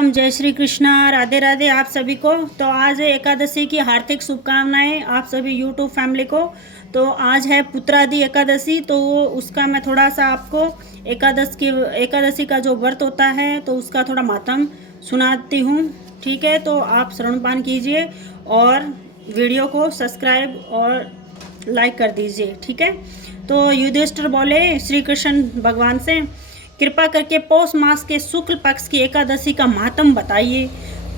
राम, जय श्री कृष्णा, राधे राधे आप सभी को। तो आज है एकादशी की हार्दिक शुभकामनाएं आप सभी यूट्यूब फैमिली को। तो आज है पुत्रादि एकादशी, तो उसका मैं थोड़ा सा आपको एकादशी का जो व्रत होता है तो उसका थोड़ा मातम सुनाती हूँ। ठीक है, तो आप श्रवणपान कीजिए और वीडियो को सब्सक्राइब और लाइक कर दीजिए। ठीक है, तो युधिष्ठिर बोले श्री कृष्ण भगवान से, कृपा करके पौष मास के शुक्ल पक्ष की एकादशी का महात्म बताइए।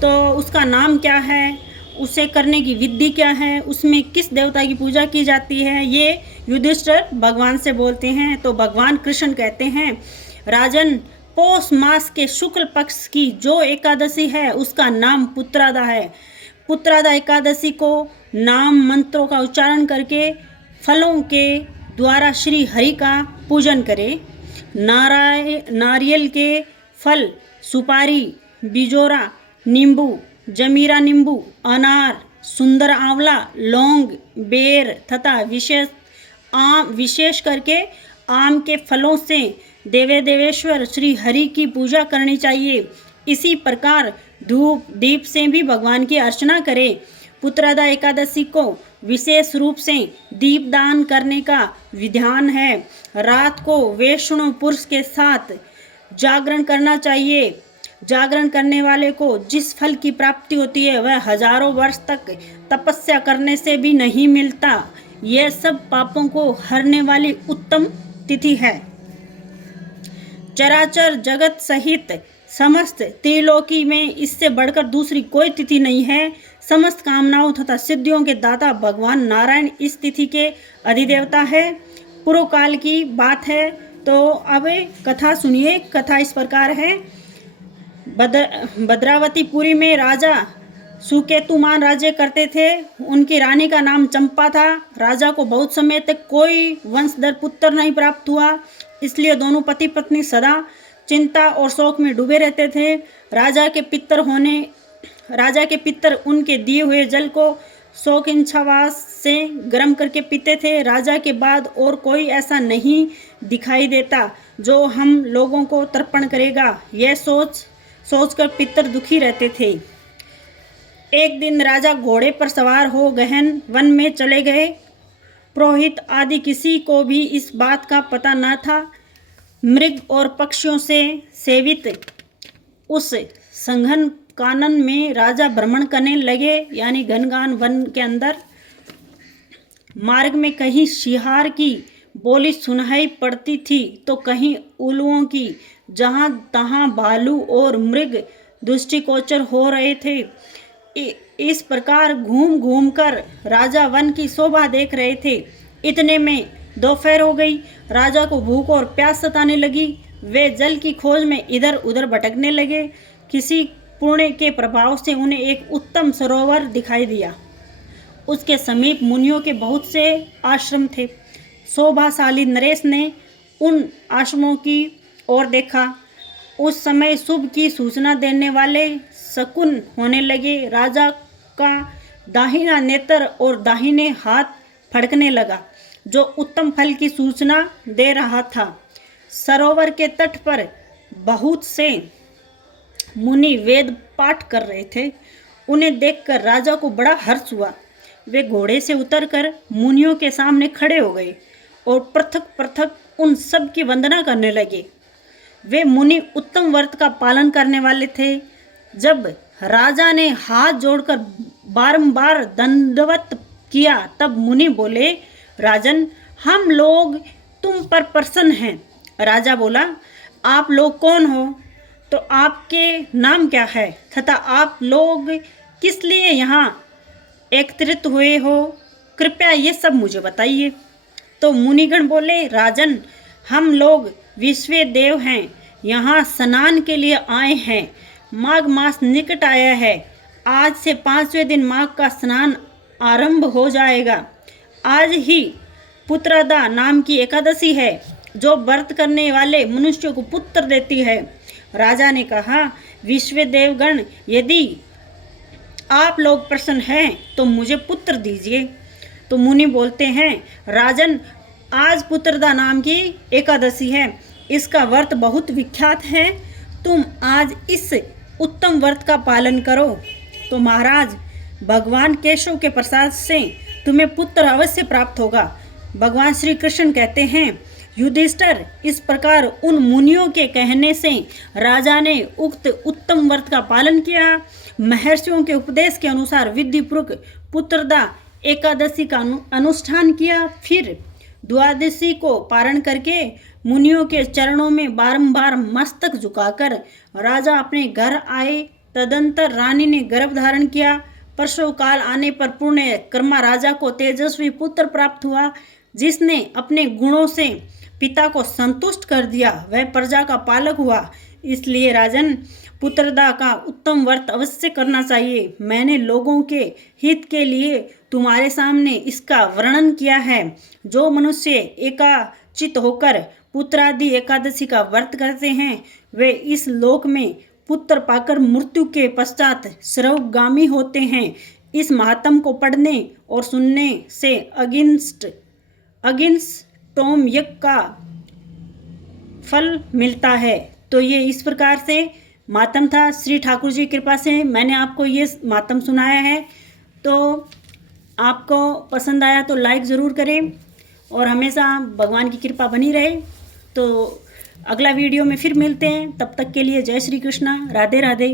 तो उसका नाम क्या है, उसे करने की विधि क्या है, उसमें किस देवता की पूजा की जाती है, ये युधिष्ठिर भगवान से बोलते हैं। तो भगवान कृष्ण कहते हैं, राजन, पौष मास के शुक्ल पक्ष की जो एकादशी है उसका नाम पुत्रादा है। पुत्रादा एकादशी को नाम मंत्रों का उच्चारण करके फलों के द्वारा श्री हरि का पूजन करें। नारियल के फल, सुपारी, बिजोरा नींबू, जमीरा नींबू, अनार, सुंदर आंवला, लौंग, बेर तथा विशेष करके आम के फलों से देवेश्वर श्री हरि की पूजा करनी चाहिए। इसी प्रकार धूप दीप से भी भगवान की अर्चना करें। पुत्रादा एकादशी को विशेष रूप से दीपदान करने का विधान है। रात को वैष्णव पुरुष के साथ जागरण करना चाहिए। जागरण करने वाले को जिस फल की प्राप्ति होती है वह हजारों वर्ष तक तपस्या करने से भी नहीं मिलता। यह सब पापों को हरने वाली उत्तम तिथि है। चराचर जगत सहित समस्त त्रिलोकी में इससे बढ़कर दूसरी कोई तिथि नहीं है। समस्त कामनाओं तथा सिद्धियों के दाता भगवान नारायण इस तिथि के अधिदेवता है। पूर्व काल की बात है। तो अब कथा सुनिए। कथा इस प्रकार है। भद्रावतीपुरी में राजा सुकेतुमान राज्य करते थे। उनकी रानी का नाम चंपा था। राजा को बहुत समय तक कोई वंशधर पुत्र नहीं प्राप्त हुआ, इसलिए दोनों पति पत्नी सदा चिंता और शोक में डूबे रहते थे। राजा के पितर उनके दिए हुए जल को शौकिंछावास से गर्म करके पीते थे। राजा के बाद और कोई ऐसा नहीं दिखाई देता जो हम लोगों को तर्पण करेगा, यह सोचकर पितर दुखी रहते थे। एक दिन राजा घोड़े पर सवार हो गहन वन में चले गए। पुरोहित आदि किसी को भी इस बात का पता न था। मृग और पक्षियों से सेवित उस संघन कानन में राजा भ्रमण करने लगे, यानी घनघान वन के अंदर। मार्ग में कहीं शिहार की बोली सुनाई पड़ती थी तो कहीं उल्लुओं की। जहाँ तहाँ भालू और मृग दृष्टिगोचर हो रहे थे। इस प्रकार घूम घूम कर राजा वन की शोभा देख रहे थे। इतने में दोपहर हो गई। राजा को भूख और प्यास सताने लगी। वे जल की खोज में इधर उधर भटकने लगे। किसी पुण्य के प्रभाव से उन्हें एक उत्तम सरोवर दिखाई दिया। उसके समीप मुनियों के बहुत से आश्रम थे। शोभाशाली नरेश ने उन आश्रमों की ओर देखा। उस समय शुभ की सूचना देने वाले शकुन होने लगे। राजा का दाहिना नेत्र और दाहिने हाथ फड़कने लगा, जो उत्तम फल की सूचना दे रहा था। सरोवर के तट पर बहुत से मुनि वेद पाठ कर रहे थे। उन्हें देखकर राजा को बड़ा हर्ष हुआ। वे घोड़े से उतरकर मुनियों के सामने खड़े हो गए और पृथक पृथक उन सब की वंदना करने लगे। वे मुनि उत्तम व्रत का पालन करने वाले थे। जब राजा ने हाथ जोड़कर बारंबार दंडवत किया तब मुनि बोले, राजन, हम लोग तुम पर प्रसन्न हैं। राजा बोला, आप लोग कौन हो? तो आपके नाम क्या है तथा आप लोग किस लिए यहाँ एकत्रित हुए हो? कृपया ये सब मुझे बताइए। तो मुनिगण बोले, राजन, हम लोग विश्व देव हैं, यहाँ स्नान के लिए आए हैं। माघ मास निकट आया है। आज से 5वें दिन माघ का स्नान आरंभ हो जाएगा। आज ही पुत्रादा नाम की एकादशी है, जो व्रत करने वाले मनुष्य को पुत्र देती है। राजा ने कहा, विश्व देवगण, यदि आप लोग प्रसन्न हैं तो मुझे पुत्र दीजिए। तो मुनि बोलते हैं, राजन, आज पुत्रदा नाम की एकादशी है। इसका व्रत बहुत विख्यात है। तुम आज इस उत्तम व्रत का पालन करो तो महाराज भगवान केशव के प्रसाद से तुम्हें पुत्र अवश्य प्राप्त होगा। भगवान श्री कृष्ण कहते हैं, युधिष्ठिर, इस प्रकार उन मुनियों के कहने से राजा ने उक्त उत्तम व्रत का पालन किया। महर्षियों के उपदेश के अनुसार विधिपूर्वक पुत्रदा एकादशी का अनुष्ठान किया। फिर द्वादशी को पारण करके मुनियों के चरणों में बारंबार मस्तक झुकाकर राजा अपने घर आए। तदंतर रानी ने गर्भ धारण किया। प्रसव काल आने पर पुण्य कर्मा राजा को तेजस्वी पुत्र प्राप्त हुआ, जिसने अपने गुणों से पिता को संतुष्ट कर दिया। वह प्रजा का पालक हुआ। इसलिए राजन, पुत्रदा का उत्तम व्रत अवश्य करना चाहिए। मैंने लोगों के हित के लिए तुम्हारे सामने इसका वर्णन किया है। जो मनुष्य एकाचित होकर पुत्रादि एकादशी का व्रत करते हैं, वे इस लोक में पुत्र पाकर मृत्यु के पश्चात सर्वगामी होते हैं। इस महात्म को पढ़ने और सुनने से अगिंस टोम यज्ञ का फल मिलता है। तो ये इस प्रकार से मातम था। श्री ठाकुर जी की कृपा से मैंने आपको ये मातम सुनाया है। तो आपको पसंद आया तो लाइक ज़रूर करें और हमेशा भगवान की कृपा बनी रहे। तो अगला वीडियो में फिर मिलते हैं। तब तक के लिए जय श्री कृष्णा, राधे राधे।